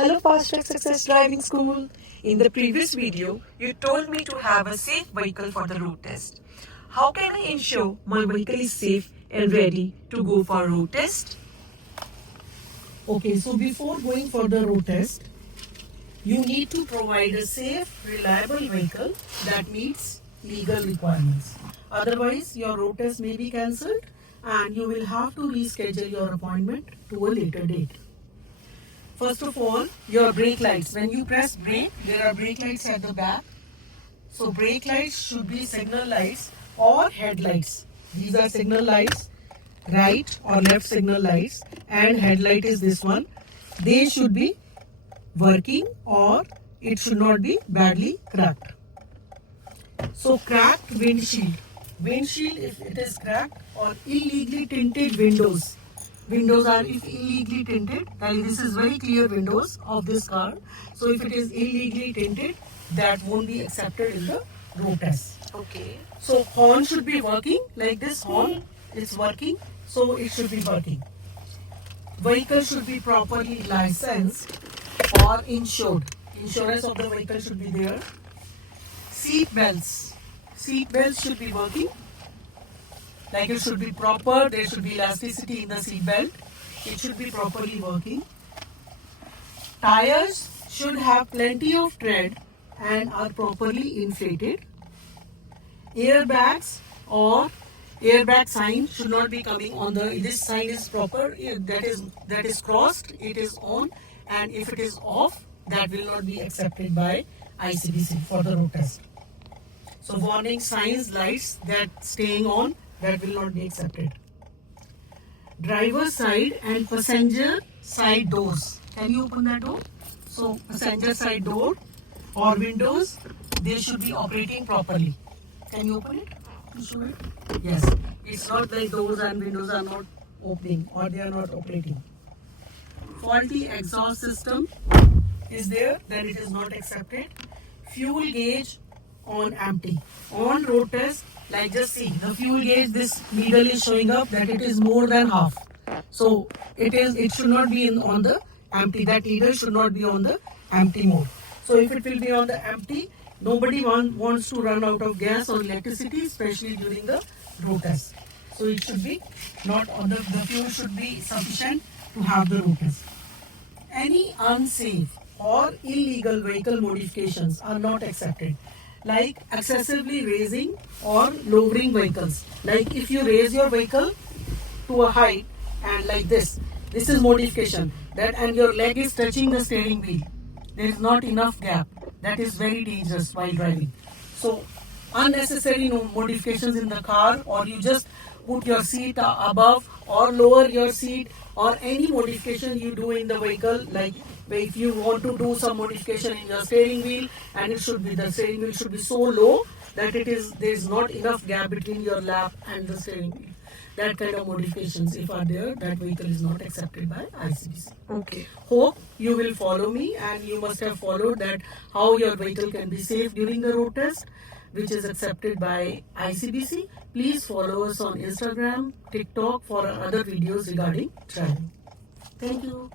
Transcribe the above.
Hello Fast Track Success Driving School. In the previous video, you told me to have a safe vehicle for the road test. How can I ensure my vehicle is safe and ready to go for road test? Okay, so before going for the road test, you need to provide a safe, reliable vehicle that meets legal requirements. Otherwise, your road test may be cancelled and you will have to reschedule your appointment to a later date. First of all, your brake lights. When you press brake, there are brake lights at the back. So brake lights should be signal lights or headlights. These are signal lights, right or left signal lights, and headlight is this one. They should be working or it should not be badly cracked. So cracked windshield. Windshield, if it is cracked, or illegally tinted windows. Windows are if illegally tinted, and this is very clear windows of this car. So if it is illegally tinted, that won't be accepted in the road test. Okay. So horn should be working, like this horn is working, so it should be working. Vehicle should be properly licensed or insured. Insurance of the vehicle should be there. Seat belts. Seat belts should be working. Like it should be proper, there should be elasticity in the seat belt. It should be properly working. Tires should have plenty of tread and are properly inflated. Airbags or airbag sign should not be coming on the, this sign is proper, that is crossed, it is on, and if it is off, that will not be accepted by ICBC for the road test. So warning signs, lights that staying on, that will not be accepted. Driver side and passenger side doors. Can you open that door? So passenger side door or windows, they should be operating properly. Can you open it? You show it? Yes. It's not like doors and windows are not opening or they are not operating. Faulty exhaust system is there, then it is not accepted. Fuel gauge on empty. On road test, like just see, the fuel gauge, this needle is showing up that it is more than half. So it should not be on the empty. That needle should not be on the empty mode. So if it will be on the empty, nobody wants to run out of gas or electricity, especially during the road test. So it should be not on the fuel should be sufficient to have the road test. Any unsafe or illegal vehicle modifications are not accepted, like excessively raising or lowering vehicles. Like if you raise your vehicle to a height and like this is modification, that and your leg is touching the steering wheel, there is not enough gap, that is very dangerous while driving. So unnecessary modifications in the car, or you just put your seat above or lower your seat, or any modification you do in the vehicle, like if you want to do some modification in your steering wheel, and it should be, the steering wheel should be so low that there is not enough gap between your lap and the steering wheel. That kind of modifications, if are there, that vehicle is not accepted by ICBC. Okay. Hope you will follow me, and you must have followed that how your vehicle can be safe during the road test, which is accepted by ICBC. Please follow us on Instagram, TikTok for our other videos regarding driving. Thank you.